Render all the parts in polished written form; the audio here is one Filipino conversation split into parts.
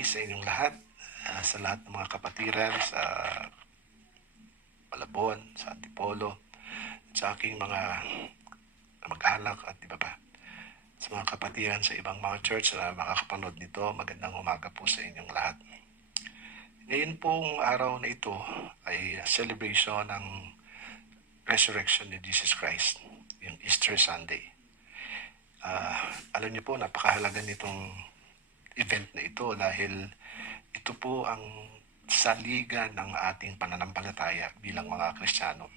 gabi sa inyong lahat, sa lahat ng mga kapatiran sa Malabon, sa Antipolo, at sa aking mga mag-anak at iba pa. Sa mga kapatiran sa ibang mga church na makakapanood nito, magandang umaga po sa inyong lahat. Ngayon pong araw na ito ay celebration ng resurrection ni Jesus Christ, yung Easter Sunday. Alam niyo po, napakahalaga nitong event na ito dahil ito po ang saligan ng ating pananampalataya bilang mga Kristiyano.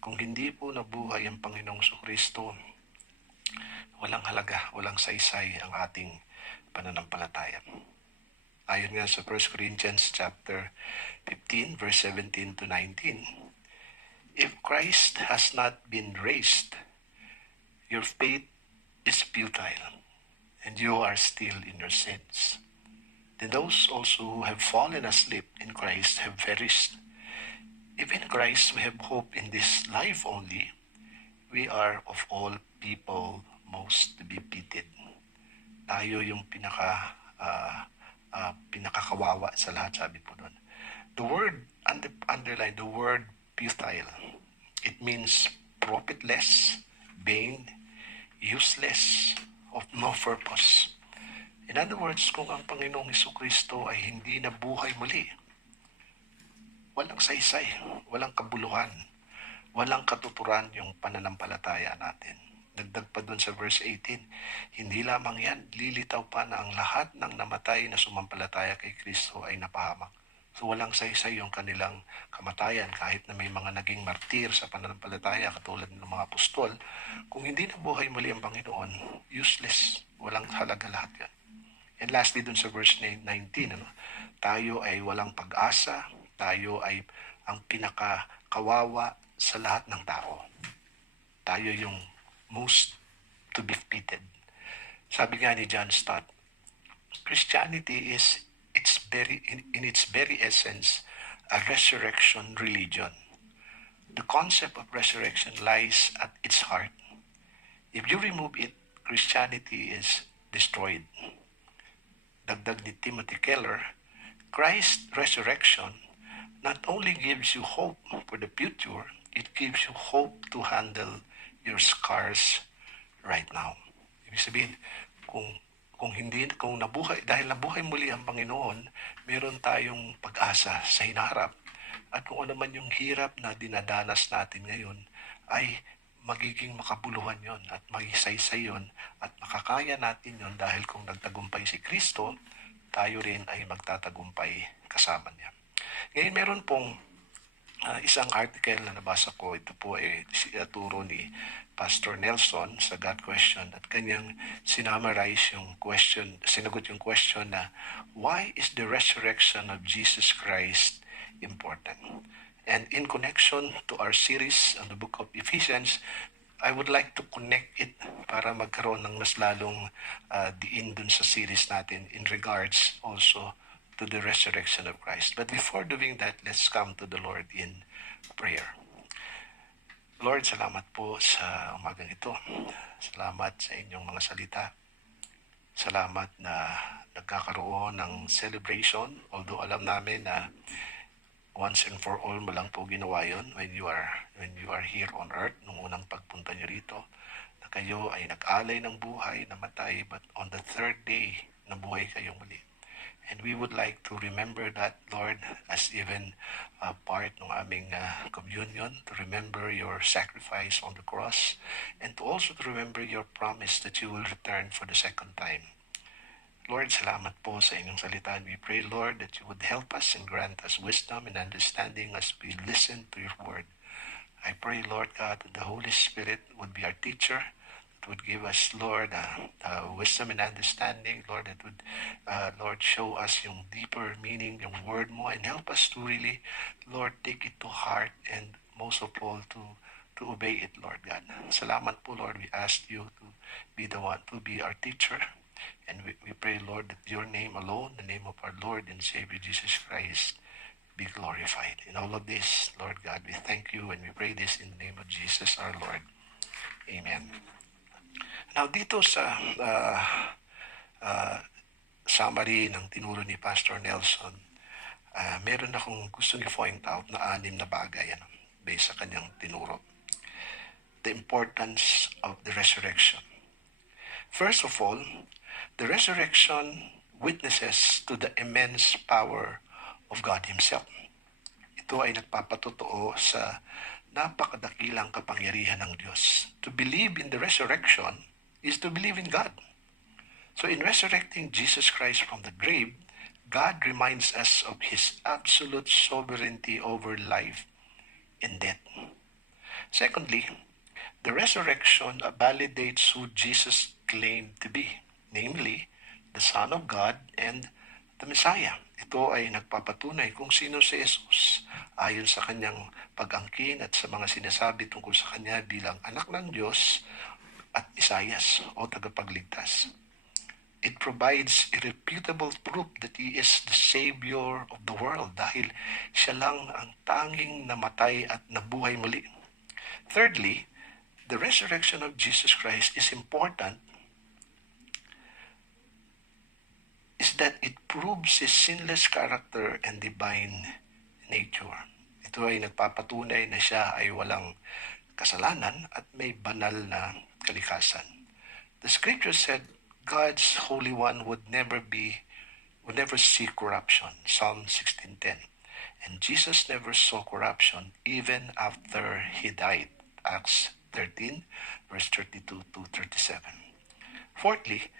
Kung hindi po nabuhay ang Panginoong Kristo, walang halaga, walang saysay ang ating pananampalataya. Ayon nga sa 1 Corinthians chapter 15, verse 17 to 19, if Christ has not been raised, your faith is futile, and you are still in your sins. Then those also who have fallen asleep in Christ have perished. If in Christ we have hope in this life only, we are of all people most to be pitied. Tayo yung pinakakawawa sa lahat, sabi po doon. The word, underline the word futile. It means profitless, vain, useless, of no purpose. In other words, kung ang Panginoong Jesucristo ay hindi nabuhay muli, walang saysay, walang kabuluhan, walang katuturan yung pananampalataya natin. Dagdag pa dun sa verse 18, hindi lamang yan, lilitaw pa na ang lahat ng namatay na sumampalataya kay Kristo ay napahamak. So walang saysay yung kanilang kamatayan kahit na may mga naging martir sa pananampalataya katulad ng mga apostol. Kung hindi nabuhay muli ang Panginoon, useless, walang halaga lahat yan. And lastly dun sa verse 19, tayo ay walang pag-asa, tayo ay ang pinakakawawa sa lahat ng tao. Tayo yung most to be pitied. Sabi nga ni John Stott, Christianity is in its very essence a resurrection religion. The concept of resurrection lies at its heart. If you remove it, Christianity is destroyed. Dagdag ni Timothy Keller, Christ's resurrection not only gives you hope for the future, it gives you hope to handle your scars right now. Ibig sabihin, kung nabuhay, dahil nabuhay muli ang Panginoon, meron tayong pag-asa sa hinaharap. At kung ano man yung hirap na dinadanas natin ngayon, ay magiging makabuluhan yon at magisaysay yon at makakaya natin yon dahil kung nagtagumpay si Kristo, tayo rin ay magtatagumpay kasama niya. Ngayon meron pong isang article na nabasa ko, ito po ay turo ni Pastor Nelson sa God Question at kanyang sinummarize yung question, sinagot yung question na why is the resurrection of Jesus Christ important? And in connection to our series on the book of Ephesians, I would like to connect it para magkaroon ng mas lalong diin dun sa series natin in regards also to the resurrection of Christ. But before doing that, let's come to the Lord in prayer. Lord, salamat po sa umagang ito. Salamat sa inyong mga salita. Salamat na nagkakaroon ng celebration, although alam namin na once and for all mo lang po ginawa yun when you are here on earth, nung unang pagpunta niyo rito, na kayo ay nag-alay ng buhay, namatay, but on the third day, nabuhay kayo muli. And we would like to remember that, Lord, as even part ng aming communion, to remember your sacrifice on the cross, and to also to remember your promise that you will return for the second time. Lord, salamat po sa inyong salita. And we pray, Lord, that you would help us and grant us wisdom and understanding as we listen to your word. I pray, Lord God, that the Holy Spirit would be our teacher, that would give us, Lord, wisdom and understanding, Lord, that would, Lord, show us yung deeper meaning, yung word mo, and help us to really, Lord, take it to heart, and most of all, to obey it, Lord God. Salamat po, Lord. We ask you to be the one, to be our teacher, and we pray, Lord, that your name alone, the name of our Lord and Savior Jesus Christ, be glorified. In all of this, Lord God, we thank you, and we pray this in the name of Jesus, our Lord. Amen. Now, dito sa summary ng tinuro ni Pastor Nelson, meron akong gustong i-point out na 6 na bagay based sa kanyang tinuro. The importance of the resurrection. First of all, the resurrection witnesses to the immense power of God Himself. Ito ay nagpapatotoo sa napakadakilang kapangyarihan ng Diyos. To believe in the resurrection is to believe in God. So in resurrecting Jesus Christ from the grave, God reminds us of His absolute sovereignty over life and death. Secondly, the resurrection validates who Jesus claimed to be, namely, the Son of God and the Messiah. Ito ay nagpapatunay kung sino si Jesus ayon sa kanyang pag-angkin at sa mga sinasabi tungkol sa kanya bilang anak ng Diyos at Mesiyas o tagapagligtas. It provides irrefutable proof that He is the Savior of the world dahil siya lang ang tanging namatay at nabuhay muli. Thirdly, the resurrection of Jesus Christ is important is that it proves His sinless character and divine nature. Ito ay nagpapatunay na siya ay walang kasalanan at may banal na kalikasan. The scripture said God's Holy One would never see corruption, Psalm 16:10. And Jesus never saw corruption even after He died, Acts 13, verse 32 to 37. Fourthly,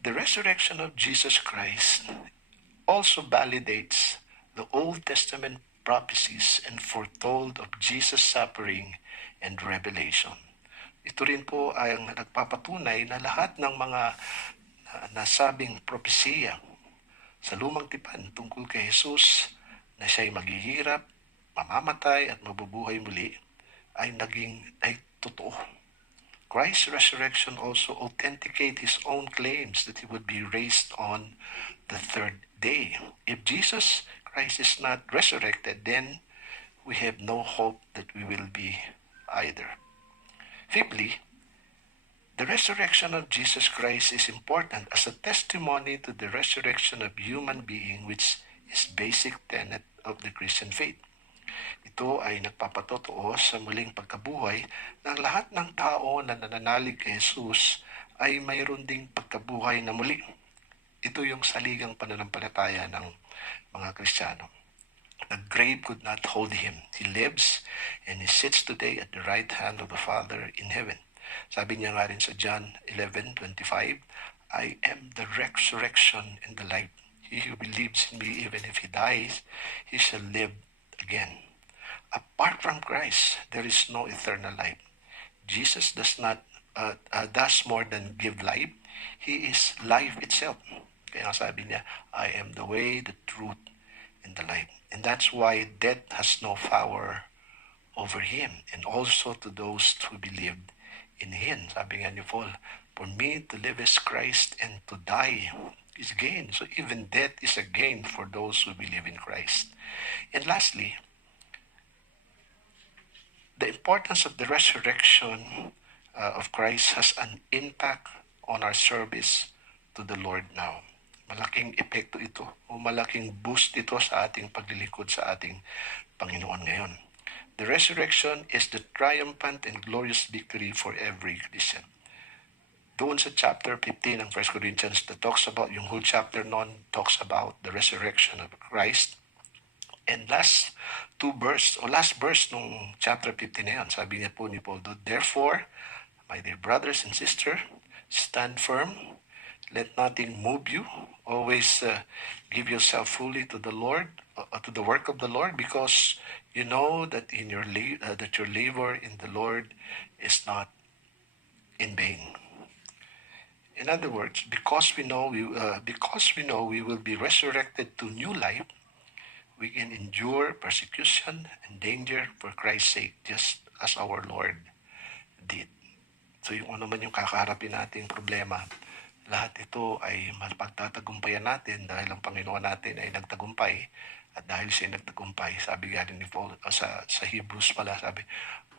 the resurrection of Jesus Christ also validates the Old Testament prophecies and foretold of Jesus' suffering and revelation. Ito rin po ay ang nagpapatunay na lahat ng mga nasabing propesiya sa lumang tipan tungkol kay Jesus na siya'y maghihirap, mamamatay at mabubuhay muli ay totoo. Christ's resurrection also authenticates His own claims that He would be raised on the third day. If Jesus Christ is not resurrected, then we have no hope that we will be either. Fifthly, the resurrection of Jesus Christ is important as a testimony to the resurrection of human being, which is basic tenet of the Christian faith. Ito ay nagpapatotoo sa muling pagkabuhay ng lahat ng tao na nananalig kay Jesus ay mayroon ding pagkabuhay na muli. Ito yung saligang pananampalataya ng mga Kristiyano. The grave could not hold Him. He lives and He sits today at the right hand of the Father in heaven. Sabi niya nga rin sa John 11:25, I am the resurrection and the life. He who believes in me, even if he dies, he shall live again. Apart from Christ, there is no eternal life. Jesus does more than give life. He is life itself. Kaya sabi niya, I am the way, the truth, and the life. And that's why death has no power over Him, and also to those who believed in Him. Sabi nga ni Paul, for me to live is Christ and to die is gain. So even death is a gain for those who believe in Christ. And lastly, the importance of the resurrection of Christ has an impact on our service to the Lord now. Malaking epekto ito o malaking boost ito sa ating paglilingkod sa ating Panginoon ngayon. The resurrection is the triumphant and glorious victory for every Christian. Doon sa chapter 15 ng 1 Corinthians that talks about, yung whole chapter noon talks about the resurrection of Christ. And last verse nung chapter 15 na yun, sabi niya po ni Paul, therefore, my dear brothers and sisters, stand firm, let nothing move you, always give yourself fully to the Lord, to the work of the Lord, because you know that that your labor in the Lord is not in vain. In other words, because we know we will be resurrected to new life, we can endure persecution and danger for Christ's sake, just as our Lord did. So yung ano man yung kakaharapin nating problema, lahat ito ay mapagtatagumpayan natin dahil ang Panginoon natin ay nagtagumpay. At dahil siya nagtagumpay, sabi nga rin ni Paul, sa Hebrews pala, sabi,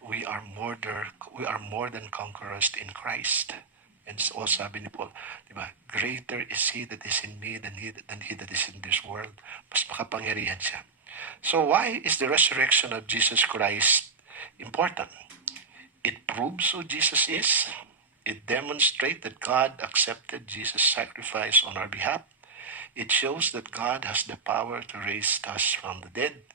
we are more than conquerors in Christ. And so sabi ni Paul, di ba, greater is He that is in me than he that is in this world. Mas makapangyarihan siya. So why is the resurrection of Jesus Christ important? It proves who Jesus is. It demonstrates that God accepted Jesus' sacrifice on our behalf. It shows that God has the power to raise us from the dead.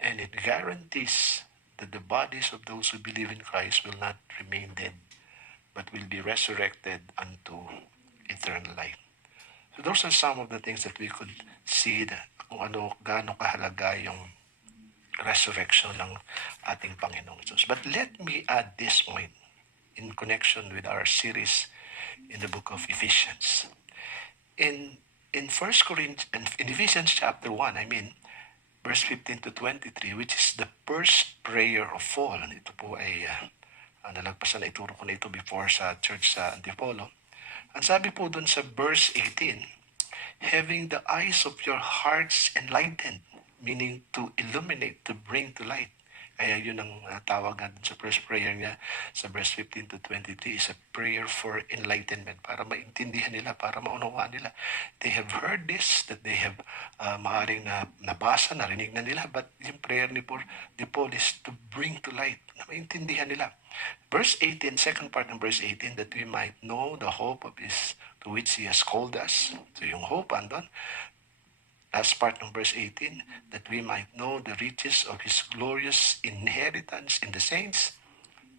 And it guarantees that the bodies of those who believe in Christ will not remain dead, but will be resurrected unto eternal life. So those are some of the things that we could see that kung gaano kahalaga yung resurrection ng ating Panginoong Jesus. But let me add this point in connection with our series in the book of Ephesians. In 1 Corinthians, in Ephesians chapter 1, verse 15 to 23, which is the first prayer of Paul. Ito po ay nalagpasan na ituro ko na ito before sa church sa Antipolo. Ang sabi po dun sa verse 18, having the eyes of your hearts enlightened, meaning to illuminate, to bring to light. Kaya yun ang tawag natin sa first prayer niya sa verse 15 to 23 is a prayer for enlightenment, para maintindihan nila, para maunawaan nila. They have heard this, that they have maaring nabasa, narinig na nila, but yung prayer ni Paul is to bring to light, na maintindihan nila. Verse 18, second part ng verse 18, that we might know the hope of His, to which He has called us. So yung hope andon. Last part ng verse 18, that we might know the riches of His glorious inheritance in the saints.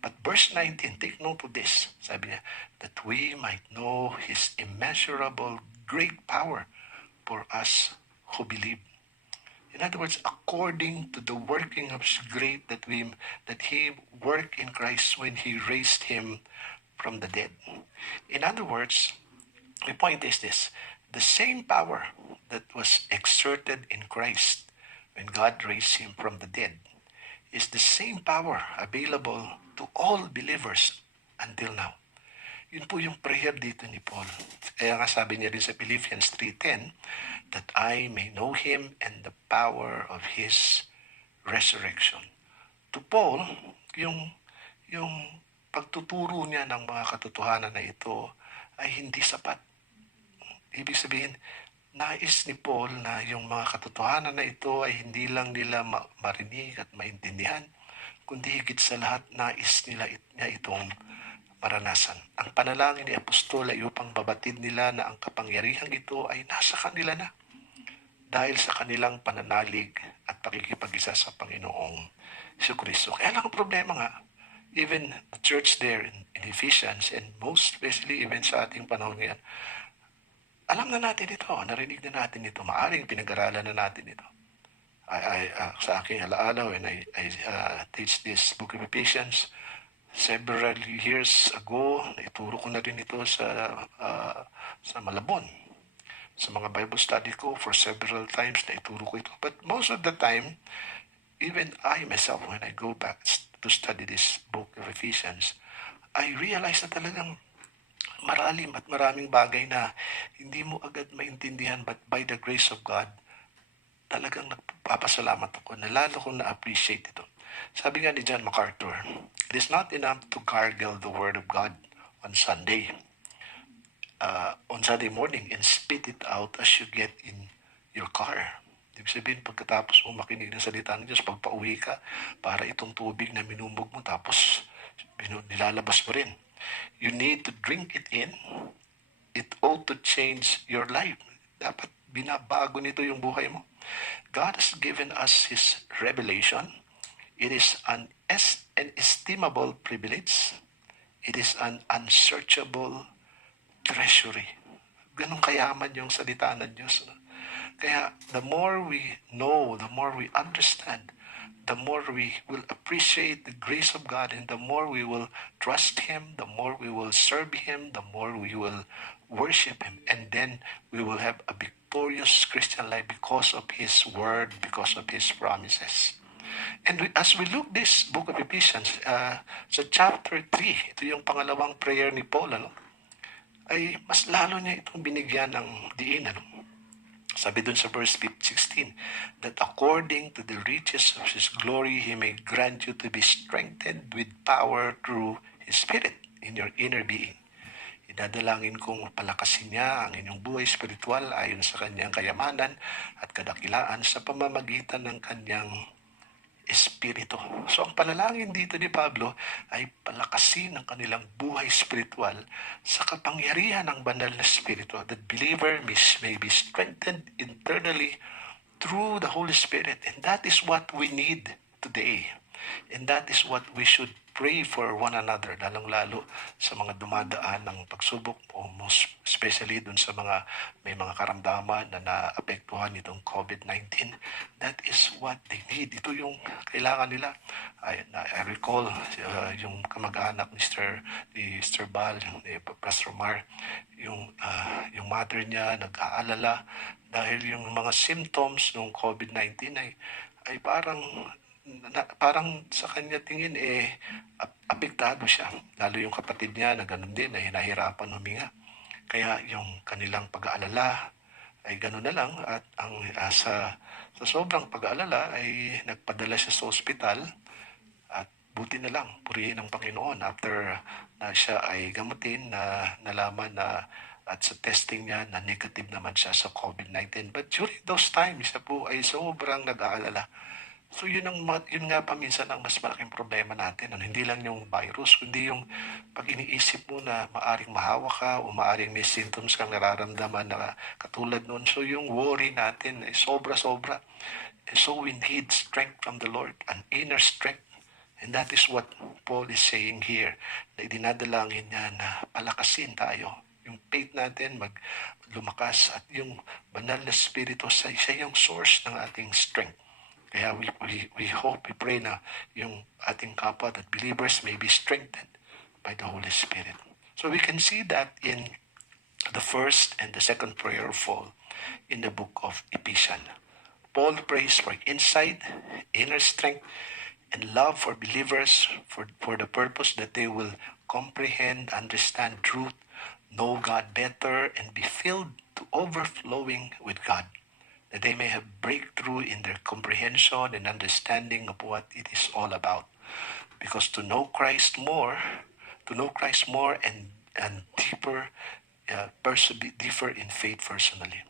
But verse 19, take note of this. Sabi niya, that we might know His immeasurable great power for us who believe. In other words, according to the working of His great that He worked in Christ when He raised Him from the dead. In other words, the point is this: the same power that was exerted in Christ when God raised Him from the dead is the same power available to all believers until now. Yun po yung prayer dito ni Paul. Kaya nga sabi niya rin sa Philippians 3:10, that I may know Him and the power of His resurrection. To Paul, yung pagtuturo niya ng mga katotohanan na ito ay hindi sapat. Ibig sabihin, nais ni Paul na yung mga katotohanan na ito ay hindi lang nila marinig at maintindihan, kundi higit sa lahat nais niya itong maranasan. Ang panalangin ni Apostol ay upang babatid nila na ang kapangyarihang ito ay nasa kanila na dahil sa kanilang pananalig at pakikipag-isa sa Panginoong Jesucristo. Kaya lang ang problema nga, even the church there in Ephesians, and most especially even sa ating panahon ngayon, alam na natin ito, narinig na natin ito, maaring pinag-aralan na natin ito. Sa aking alaala, when I teach this book of Ephesians, several years ago, naituro ko na rin ito sa Malabon. Sa mga Bible study ko, for several times, naituro ko ito. But most of the time, even I myself, when I go back to study this book of Ephesians, I realize na talagang maralim at maraming bagay na hindi mo agad maintindihan, but by the grace of God, talagang nagpapasalamat ako na lalo kong na-appreciate ito. Sabi nga ni John MacArthur, it is not enough to gargle the Word of God on Sunday morning and spit it out as you get in your car. Ibig sabihin, pagkatapos mo makinig ng salita ng Diyos, pagpa-uwi ka, para itong tubig na minumog mo, tapos nilalabas mo rin. You need to drink it in. It ought to change your life. Dapat binabago nito yung buhay mo. God has given us His revelation. It is an inestimable privilege. It is an unsearchable treasury. Ganun kayaman yung salita ng Diyos. Kaya the more we know, the more we understand, the more we will appreciate the grace of God, and the more we will trust Him, the more we will serve Him, the more we will worship Him, and then we will have a victorious Christian life because of His Word, because of His promises. And as we look this book of Ephesians, sa chapter 3, ito yung pangalawang prayer ni Paul, ay mas lalo niya itong binigyan ng diin. Sabi dun sa verse 16, that according to the riches of His glory, He may grant you to be strengthened with power through His Spirit in your inner being. In Idadalangin kong palakasin niya ang inyong buhay spiritual ayon sa kanyang kayamanan at kadakilaan sa pamamagitan ng kanyang Espiritu. So ang panalangin dito ni Pablo ay palakasin ang kanilang buhay spiritual sa kapangyarihan ng banal na Espiritu, that believer may be strengthened internally through the Holy Spirit. And that is what we need today. And that is what we should pray for one another, lalong-lalo sa mga dumadaan ng pagsubok, o most especially dun sa mga may mga karamdaman na naapektuhan nitong COVID-19. That is what they need. Ito yung kailangan nila. I recall yung kamag-anak ni Sir Bal, ni Pastor Mar, yung mother niya nag-aalala dahil yung mga symptoms ng COVID-19 ay parang sa kanya tingin apektado siya. Lalo yung kapatid niya na ganun din, ay nahirapan huminga. Kaya yung kanilang pag-aalala ay ganun na lang, at sa sobrang pag-aalala ay nagpadala siya sa ospital, at buti na lang, purihin ng Panginoon, after na siya ay gamutin, na nalaman na at sa testing niya na negative naman siya sa COVID-19. But during those times, siya po ay sobrang nag-aalala. So yun nga pa minsan ang mas malaking problema natin. Hindi lang yung virus, kundi yung pag iniisip mo na maaring mahawa ka o maaring may symptoms kang nararamdaman na katulad nun. So yung worry natin ay sobra-sobra. So we need strength from the Lord, an inner strength. And that is what Paul is saying here, na idinadalangin niya na palakasin tayo. Yung faith natin lumakas, at yung banal na spirito siya yung source ng ating strength. Kaya we hope, we pray na yung ating kapwa that believers may be strengthened by the Holy Spirit. So we can see that in the first and the second prayer of Paul in the book of Ephesians. Paul prays for insight, inner strength, and love for believers for the purpose that they will comprehend, understand truth, know God better, and be filled to overflowing with God, that they may have breakthrough in their comprehension and understanding of what it is all about. Because to know Christ more and deeper, deeper in faith personally.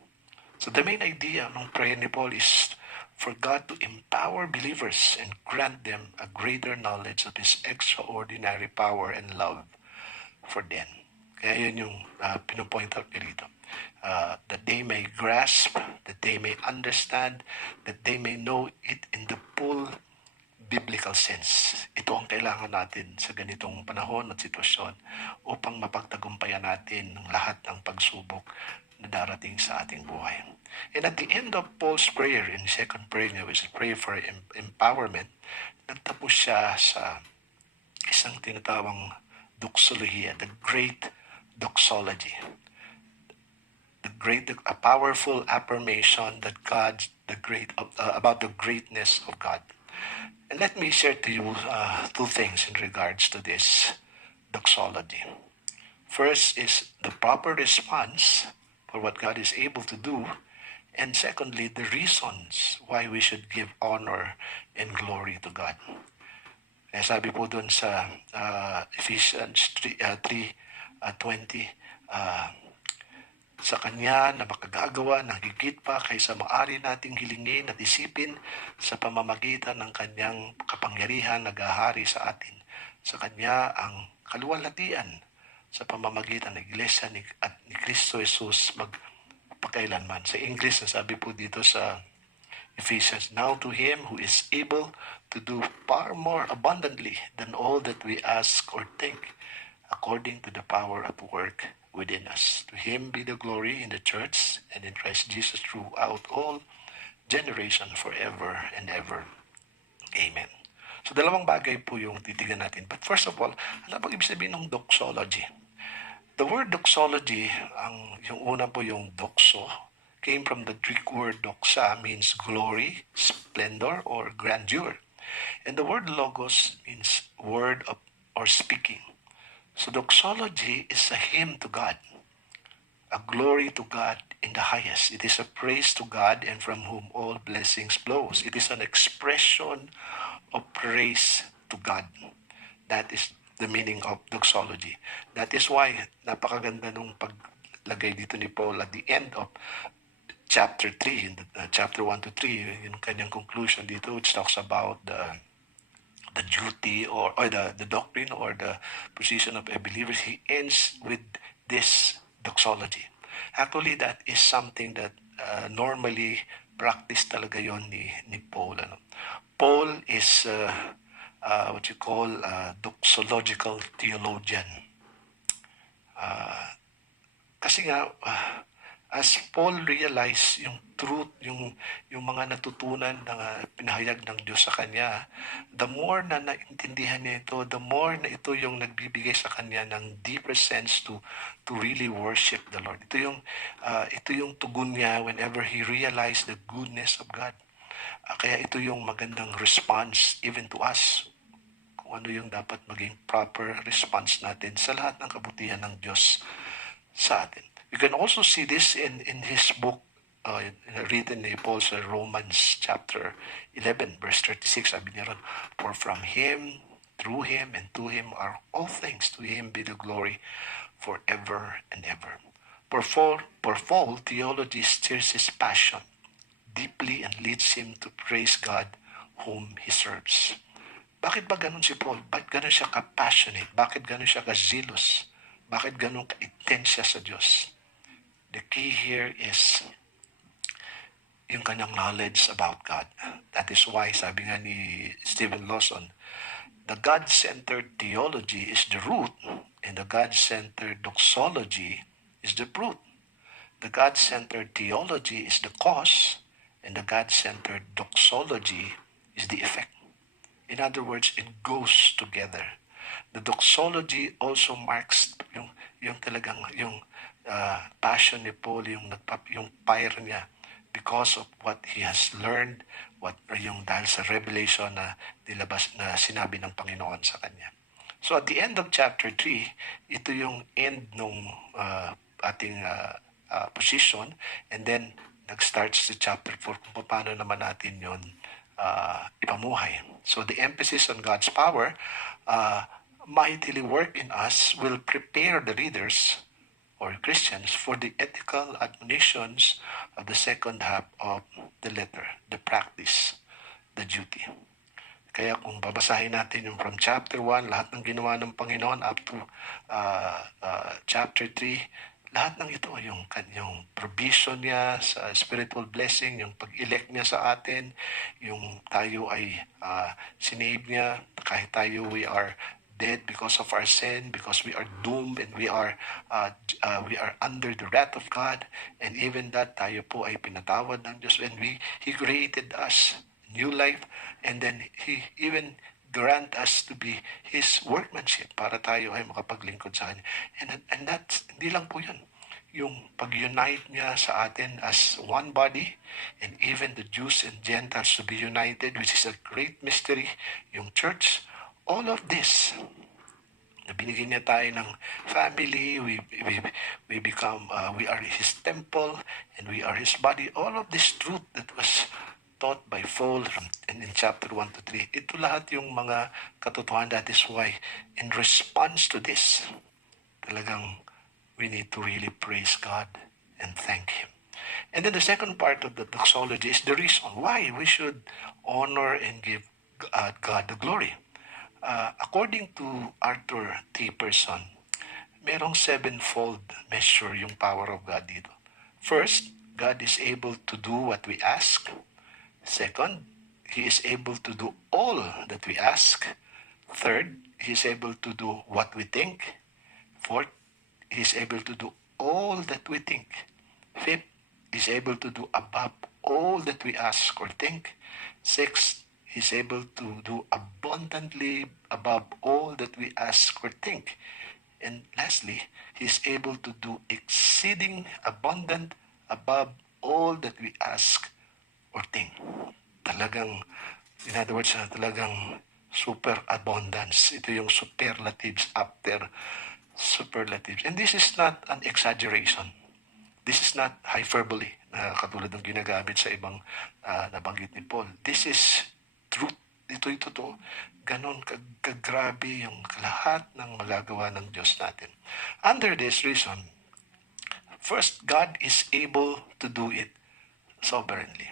So the main idea ng prayer ni Paul is for God to empower believers and grant them a greater knowledge of His extraordinary power and love for them. Kaya yun yung pinopoint out niya rito. That they may grasp, that they may understand, that they may know it in the full biblical sense. Ito ang kailangan natin sa ganitong panahon at sitwasyon upang mapagtagumpayan natin ang lahat ng pagsubok na darating sa ating buhay. And at the end of Paul's prayer, in second prayer niya, which is prayer for empowerment, nagtapos siya sa isang tinatawang doxology, the great doxology. A powerful affirmation that about the greatness of God. And let me share to you two things in regards to this doxology. First is the proper response for what God is able to do, and secondly, the reasons why we should give honor and glory to God. Kaya sabi po doon sa Ephesians 3:20, sa Kanya na makagagawa ng higit pa kaysa maaari nating hilingin at isipin sa pamamagitan ng Kanyang kapangyarihan naghahari sa atin. Sa Kanya ang kaluwalhatian sa pamamagitan ng Iglesia ni Kristo Jesus magpakailanman. Sa English, nasabi po dito sa Ephesians, now to Him who is able to do far more abundantly than all that we ask or think, according to the power at work within us. To Him be the glory in the church and in Christ Jesus throughout all generations forever and ever. Amen. So dalawang bagay po yung titigan natin. But first of all, ano bang ibig sabihin ng doxology? The word doxology, yung una po yung doxo, came from the Greek word doxa, means glory, splendor, or grandeur. And the word logos means word of or speaking. So doxology is a hymn to God, a glory to God in the highest. It is a praise to God and from whom all blessings flows. It is an expression of praise to God. That is the meaning of doxology. That is why napakaganda nung paglagay dito ni Paul at the end of chapter 3, in chapter 1 to 3, yung kanyang conclusion dito, which talks about the duty or the doctrine or the position of a believer. He ends with this doxology. Actually, that is something that normally practice talaga yon ni Paul. Paul is what you call a doxological theologian. Kasi nga, as Paul realized yung truth, yung mga natutunan na pinahayag ng Diyos sa kanya, the more na naintindihan niya ito, the more na ito yung nagbibigay sa kanya ng deeper sense to really worship the Lord. Ito yung tugon niya whenever he realized the goodness of God. Kaya ito yung magandang response even to us, kung ano yung dapat maging proper response natin sa lahat ng kabutihan ng Diyos sa atin. You can also see this in his book, written in Paul's Romans chapter 11, verse 36. Sabi niya ron, for from Him, through Him, and to Him are all things. To Him be the glory forever and ever. For Paul, theology stirs his passion deeply and leads him to praise God whom he serves. Bakit ba ganun si Paul? Bakit ganun siya ka-passionate? Bakit ganun siya ka-zealous? Bakit ganun ka-intense siya sa Diyos? The key here is yung kanyang knowledge about God. That is why, sabi nga ni Stephen Lawson, the God-centered theology is the root, and the God-centered doxology is the fruit. The God-centered theology is the cause, and the God-centered doxology is the effect. In other words, it goes together. The doxology also marks yung talagang yung passion ni Paul, yung fire niya because of what he has learned, yung dahil sa revelation na nilabas na sinabi ng Panginoon sa kanya. So at the end of chapter 3, ito yung end nung ating position, and then nag-starts sa chapter 4 kung paano naman natin yun ipamuhay. So the emphasis on God's power mightily work in us will prepare the readers or Christians for the ethical admonitions of the second half of the letter, the practice, the duty. Kaya kung babasahin natin yung from chapter 1, lahat ng ginawa ng Panginoon up to chapter 3, lahat ng ito, yung provision niya sa spiritual blessing, yung pag-elect niya sa atin, yung tayo ay sinave niya, kahit tayo we are dead because of our sin, because we are doomed and we are under the wrath of God, and even that tayo po ay pinatawad ng Diyos, and He created us new life, and then He even grant us to be His workmanship para tayo ay makapaglingkod sa Kanya. And that's, hindi lang po yun. Yung pag-unite niya sa atin as one body, and even the Jews and Gentiles to be united, which is a great mystery, yung church, all of this, na binigyan niya tayo ng family, we become, we are His temple, and we are His body. All of this truth that was taught by Paul in chapter 1 to 3, ito lahat yung mga katotohanan. That is why, in response to this, talagang we need to really praise God and thank Him. And then the second part of the doxology is the reason why we should honor and give God the glory. According to Arthur T. Person, merong sevenfold measure yung power of God dito. First, God is able to do what we ask. Second, He is able to do all that we ask. Third, He is able to do what we think. Fourth, He is able to do all that we think. Fifth, He is able to do above all that we ask or think. Sixth, He is able to do abundantly above all that we ask or think. And lastly, He is able to do exceeding abundant above all that we ask or think. Talagang, in other words, talagang super abundance. Ito yung superlatives after superlatives. And this is not an exaggeration. This is not hyperbole, na katulad ng ginagamit sa ibang nabanggit ni Paul. This is truth. ito'y totoo. Ganon kagrabe yung lahat ng magagawa ng Diyos natin. Under this reason, first, God is able to do it sovereignly.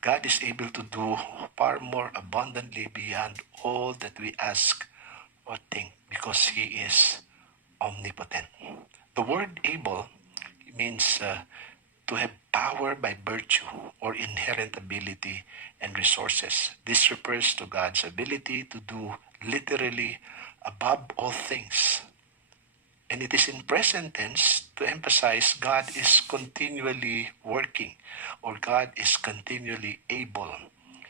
God is able to do far more abundantly beyond all that we ask or think because He is omnipotent. The word able means to have power by virtue or inherent ability and resources. This refers to God's ability to do literally above all things. And it is in present tense to emphasize God is continually working or God is continually able.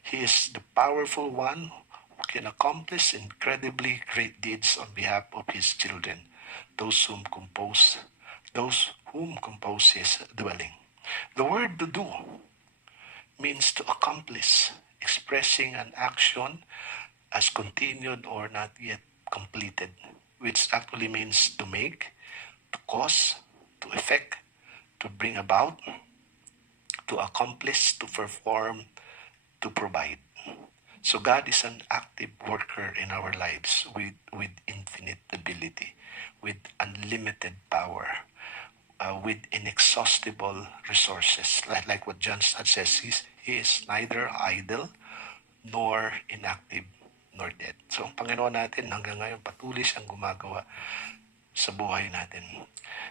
He is the powerful one who can accomplish incredibly great deeds on behalf of His children, those whom compose His dwelling. The word to do means to accomplish, expressing an action as continued or not yet completed, which actually means to make, to cause, to effect, to bring about, to accomplish, to perform, to provide. So God is an active worker in our lives with infinite ability, with unlimited power, with inexhaustible resources. Like what John Stott says, he is neither idle nor inactive nor dead. So ang Panginoon natin hanggang ngayon patuloy siyang gumagawa sa buhay natin.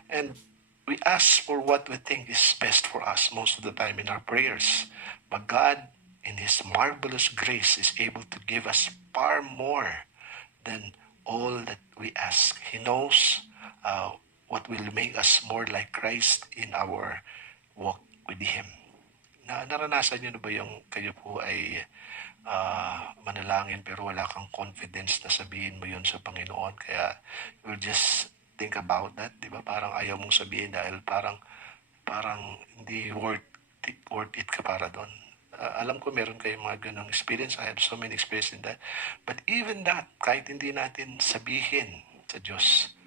And we ask for what we think is best for us most of the time in our prayers. But God, in His marvelous grace, is able to give us far more than all that we ask. He knows what will make us more like Christ in our walk with Him. Naranasan niyo na ba yung kayo po ay manalangin pero wala kang confidence na sabihin mo yun sa Panginoon, kaya you'll just think about that, di ba? Parang ayaw mong sabihin dahil parang hindi worth it ka para doon. Alam ko meron kayong mga ganong experience. I had so many experience in that. But even that, kahit hindi natin sabihin sa Diyos,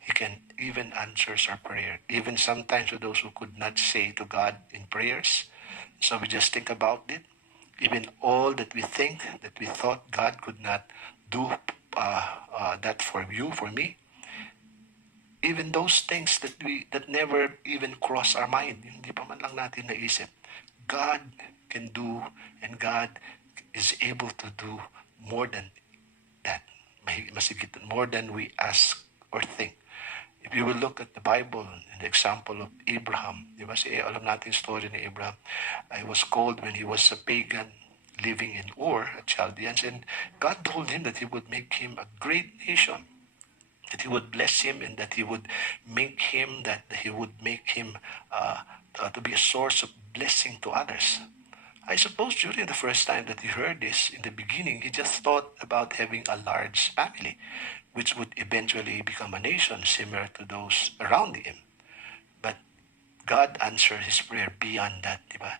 He can even answers our prayer. Even sometimes to those who could not say to God in prayers. So we just think about it. Even all that we think, that we thought God could not do that for you, for me. Even those things that never even cross our mind, hindi pa man lang natin naisip, God can do, and God is able to do more than that. Masigit, more than we ask or think. If you will look at the Bible, and the example of Abraham, di ba? Alam natin yung story ni Abraham. I was called when he was a pagan living in Ur, at Chaldeans, and God told him that He would make him a great nation, that He would bless him, and that He would make him to be a source of blessing to others. I suppose during the first time that he heard this, in the beginning, he just thought about having a large family, which would eventually become a nation similar to those around him. But God answered his prayer beyond that, diba?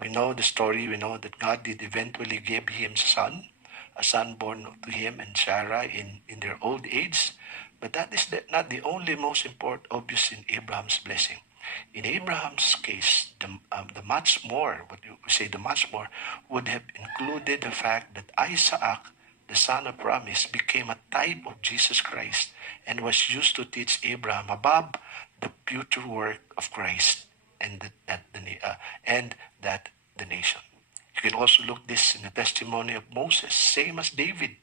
We know the story. We know that God did eventually give him a son born to him and Sarah in their old age. But that is not the only most important obvious in Abraham's blessing. In Abraham's case, the much more would have included the fact that Isaac, the son of promise, became a type of Jesus Christ and was used to teach Abraham about the future work of Christ and that the nation. You can also look this in the testimony of Moses, same as David.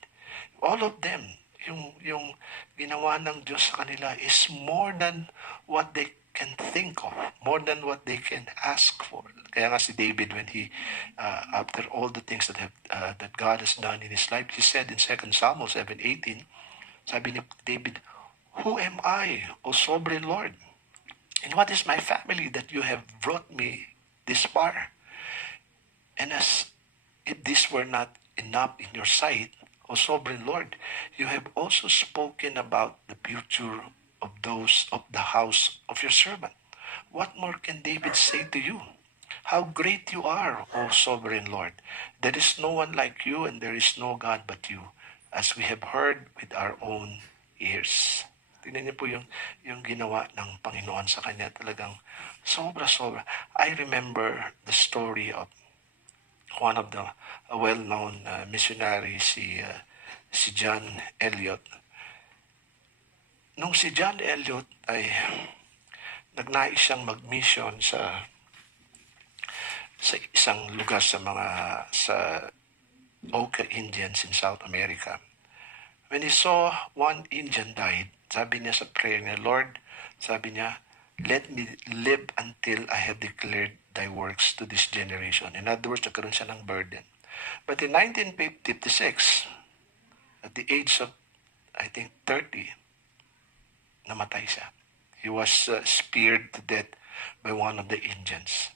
All of them, yung ginawa ng Diyos sa kanila is more than what they can think of, more than what they can ask for. Kaya nga si David, when he, after all the things that God has done in his life, he said in 2 Samuel 7:18, sabi ni David, "Who am I, O sovereign Lord? And what is my family that you have brought me this far? And as if this were not enough in your sight, O sovereign Lord, you have also spoken about the future of those of the house of your servant. What more can David say to you? How great you are, O sovereign Lord! There is no one like you, and there is no God but you, as we have heard with our own ears." Tingnan niyo po yung ginawa ng Panginoon sa kanya, talagang sobra-sobra. I remember the story of one of the well-known missionaries, si John Eliot. Nung si John Eliot ay nagnais siyang mag-mission sa isang lugar sa Oka Indians in South America. When he saw one Indian died, sabi niya sa prayer niya, Lord, sabi niya, let me live until I have declared thy works to this generation. In other words, nagkaroon siya ng burden. But in 1956, at the age of, I think, 30, namatay siya. He was speared to death by one of the Indians.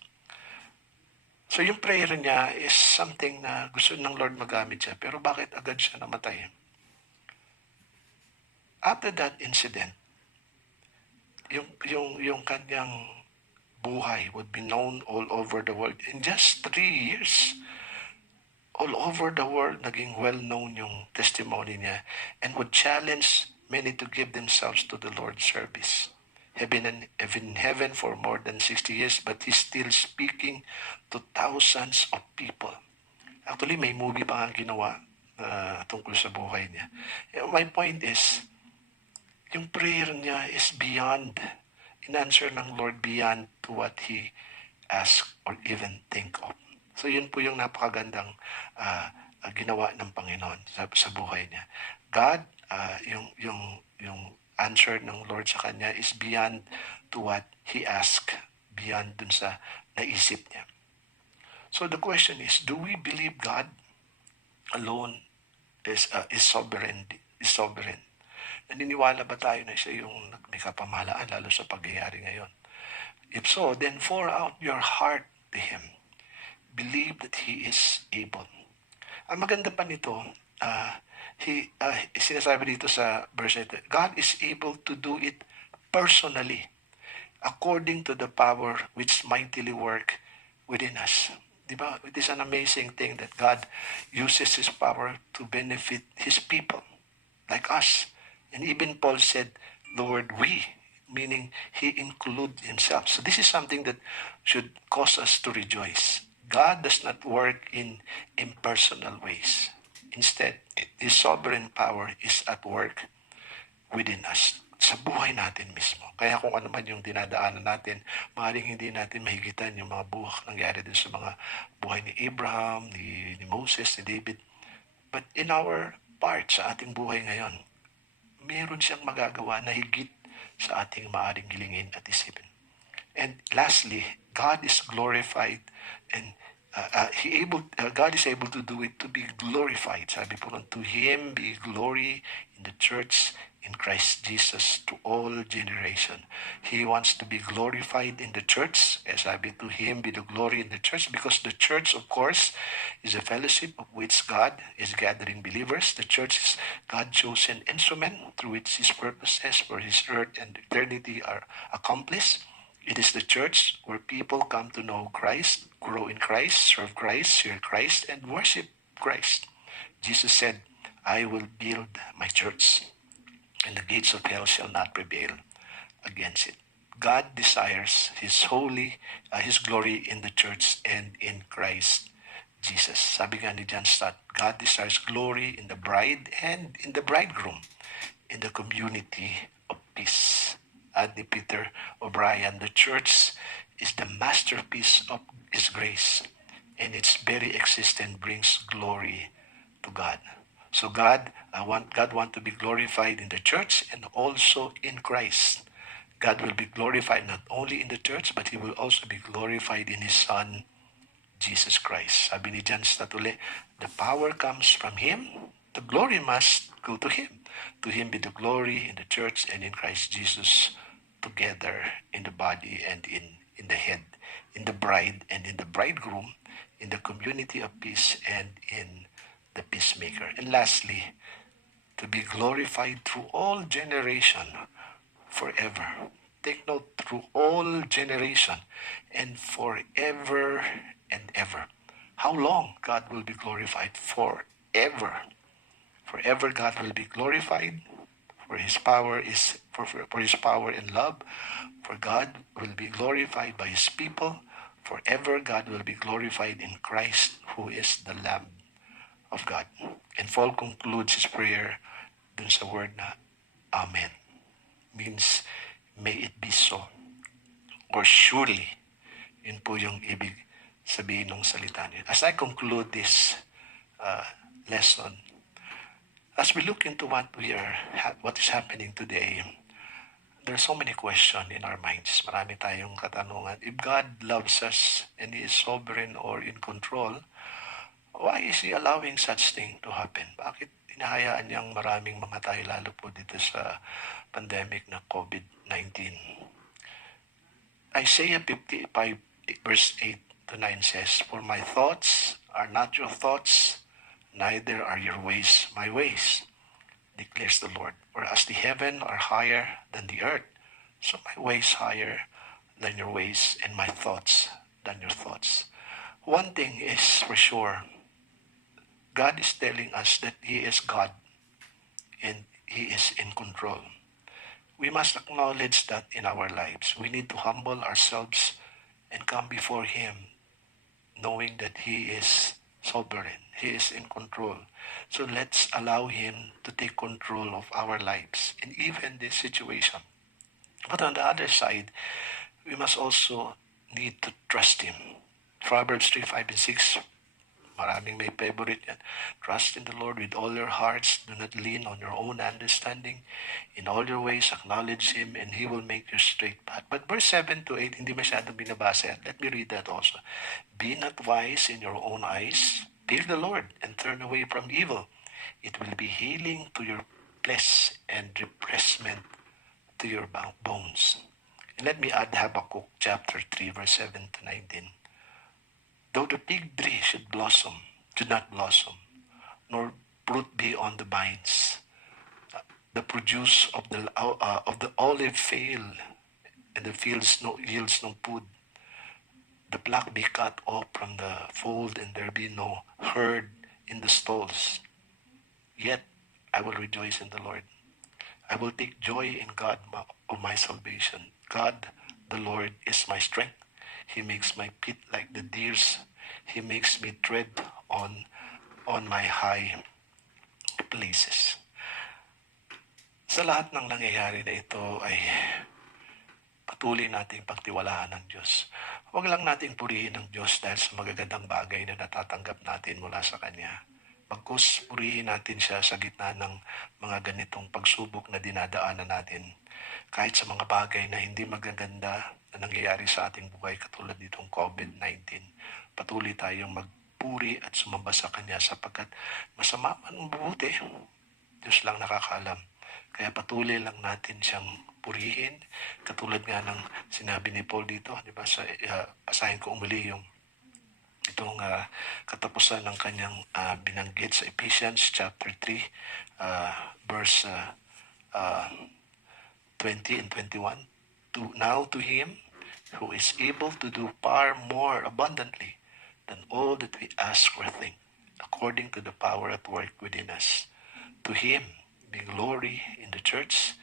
So yung prayer niya is something na gusto ng Lord magamit siya. Pero bakit agad siya namatay? After that incident, yung kanyang buhay would be known all over the world. In just 3 years, all over the world, naging well-known yung testimony niya and would challenge many to give themselves to the Lord's service. Been in heaven for more than 60 years, but he's still speaking to thousands of people. Actually, may movie pa nga ginawa tungkol sa buhay niya. My point is, yung prayer niya is beyond, in-answer ng Lord beyond to what he asked or even think of. So yun po yung napakagandang ginawa ng Panginoon sa buhay niya. God, yung answer ng Lord sa kanya is beyond to what he asked, beyond dun sa naisip niya. So the question is, do we believe God alone is sovereign? Naniniwala ba tayo na siya yung may kapamahalaan lalo sa pagyayari ngayon? If so, then pour out your heart to Him. Believe that He is able. Ang maganda pa nito, sinasabi dito sa verse 8, God is able to do it personally according to the power which mightily work within us. Diba? It is an amazing thing that God uses His power to benefit His people, like us. And even Paul said the word we, meaning he includes himself. So this is something that should cause us to rejoice. God does not work in impersonal ways. Instead, His sovereign power is at work within us, sa buhay natin mismo. Kaya kung ano man yung dinadaanan natin, maaaring hindi natin mahigitan yung mga buhak nangyari din sa mga buhay ni Abraham, ni Moses, ni David. But in our part, sa ating buhay ngayon, meron siyang magagawa na higit sa ating maaaring gilingin at isipin. And lastly, God is glorified and God is able to do it to be glorified. Sabi po nun, to Him be glory in the church in Christ Jesus to all generation. He wants to be glorified in the church. Sabi, to Him be the glory in the church, because the church, of course, is a fellowship of which God is gathering believers. The church is God's chosen instrument through which His purposes for His earth and eternity are accomplished. It is the church where people come to know Christ, grow in Christ, serve Christ, share Christ, and worship Christ. Jesus said, I will build my church, and the gates of hell shall not prevail against it. God desires His glory in the church and in Christ Jesus. Sabi nga ni John Stott, God desires glory in the bride and in the bridegroom, in the community of peace. And ni Peter O'Brien, the church is the masterpiece of His grace, and its very existence brings glory to God. So God want to be glorified in the church and also in Christ. God will be glorified not only in the church, but He will also be glorified in His Son, Jesus Christ. Sabi ni John Stott uli, the power comes from Him, the glory must go to Him. To Him be the glory in the church and in Christ Jesus, together in the body and in the head, in the bride and in the bridegroom, in the community of peace and in the peacemaker. And lastly, to be glorified through all generation forever. Take note, through all generation and forever and ever. How long God will be glorified? Forever. Forever God will be glorified, for His power and love. For God will be glorified by His people. Forever God will be glorified in Christ, who is the Lamb of God. And Paul concludes his prayer dun sa word na Amen. Means, may it be so. Or surely, yun po yung ibig sabihin ng salita niya. As I conclude this lesson, as we look into what is happening today, there are so many questions in our minds. Marami tayong katanungan. If God loves us and He is sovereign or in control, why is He allowing such thing to happen? Bakit hinahayaan niyang maraming mamatay, lalo po dito sa pandemic na COVID-19? Isaiah 55 verse 8 to 9 says, For my thoughts are not your thoughts, neither are your ways my ways, declares the Lord. For as the heaven are higher than the earth, so my ways higher than your ways, and my thoughts than your thoughts. One thing is for sure, God is telling us that He is God and He is in control. We must acknowledge that in our lives. We need to humble ourselves and come before Him, knowing that He is sovereign. He is in control. So let's allow Him to take control of our lives in even this situation. But on the other side, we must also need to trust Him. Proverbs 3, 5, and 6, maraming may favorite yan. Trust in the Lord with all your hearts. Do not lean on your own understanding. In all your ways, acknowledge Him, and He will make your straight path. But verse 7 to 8, hindi masyadong binabasa yan. Let me read that also. Be not wise in your own eyes. Fear the Lord and turn away from evil. It will be healing to your flesh and refreshment to your bones. And let me add Habakkuk chapter 3, verse 7 to 19. Though the fig tree should not blossom, nor fruit be on the vines, the produce of the olive fail, and the fields yields no food. The flock be cut off from the fold, and there be no herd in the stalls. Yet I will rejoice in the Lord. I will take joy in God of my salvation. God, the Lord, is my strength. He makes my feet like the deer's. He makes me tread on my high places. Sa lahat ng nangyayari na ito ay patuloy nating pagtiwalaan ng Diyos. Huwag lang nating purihin ng Diyos dahil sa magagandang bagay na natatanggap natin mula sa Kanya. Bagkus purihin natin siya sa gitna ng mga ganitong pagsubok na dinadaanan natin. Kahit sa mga bagay na hindi magaganda na nangyayari sa ating buhay katulad nitong COVID-19, patuloy tayong magpuri at sumamba sa Kanya sapagkat masama man o mabuti, Diyos lang nakakaalam. Kaya patuloy lang natin siyang purihin. Katulad nga ng sinabi ni Paul dito, di ba, basahin ko umuli itong katapusan ng kanyang binanggit sa Ephesians chapter 3, verse 20 and 21. Now to Him who is able to do far more abundantly than all that we ask or think, according to the power at work within us. To Him be glory in the church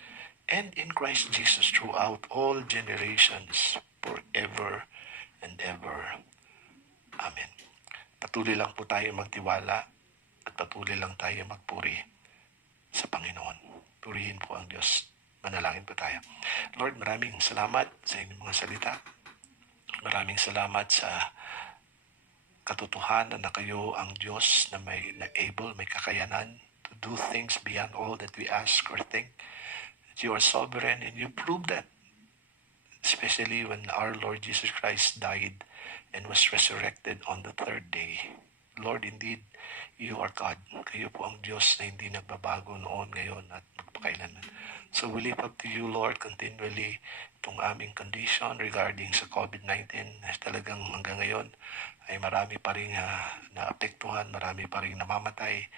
and in Christ Jesus throughout all generations, forever and ever. Amen. Patuloy lang po tayo magtiwala at patuloy lang tayo magpuri sa Panginoon. Purihin po ang Diyos. Manalangin po tayo. Lord, maraming salamat sa inyong mga salita. Maraming salamat sa katotohanan na kayo ang Diyos na may able, may kakayanan to do things beyond all that we ask or think. That you are sovereign and you prove that. Especially when our Lord Jesus Christ died and was resurrected on the third day. Lord, indeed, you are God. Kayo po ang Diyos na hindi nagbabago noon, ngayon, at magpakailanman. So we lift up to you, Lord, continually itong aming condition regarding sa COVID-19 na talagang hanggang ngayon ay marami pa rin naapektuhan, marami pa rin namamatay.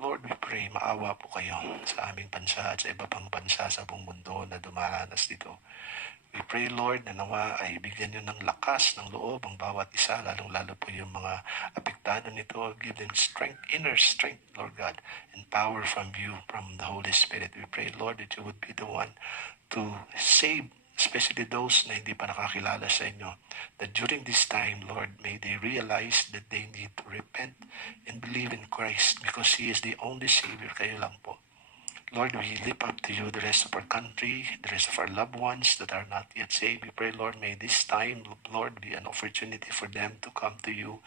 Lord, we pray, maawa po kayo sa aming bansa at sa iba pang bansa sa buong mundo na dumaranas dito. We pray, Lord, na nawa ay bigyan nyo ng lakas, ng loob ang bawat isa, lalong-lalo po yung mga apektado nito. Give them strength, inner strength, Lord God, and power from you, from the Holy Spirit. We pray, Lord, that you would be the one to save especially those na hindi pa nakakilala sa inyo, that during this time, Lord, may they realize that they need to repent and believe in Christ because He is the only Savior. Kayo lang po. Lord, we lift up to you the rest of our country, the rest of our loved ones that are not yet saved. We pray, Lord, may this time, Lord, be an opportunity for them to come to you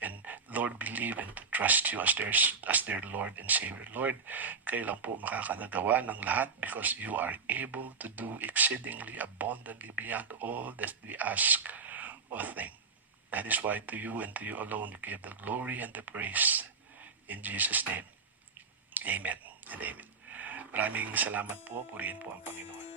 and, Lord, believe and to trust you as their Lord and Savior. Lord, kayo lang po makakagawa ng lahat because you are able to do exceedingly abundantly beyond all that we ask or think. That is why to you and to you alone we give the glory and the praise. In Jesus' name, amen and amen. Maraming salamat po. Purihin po ang Panginoon.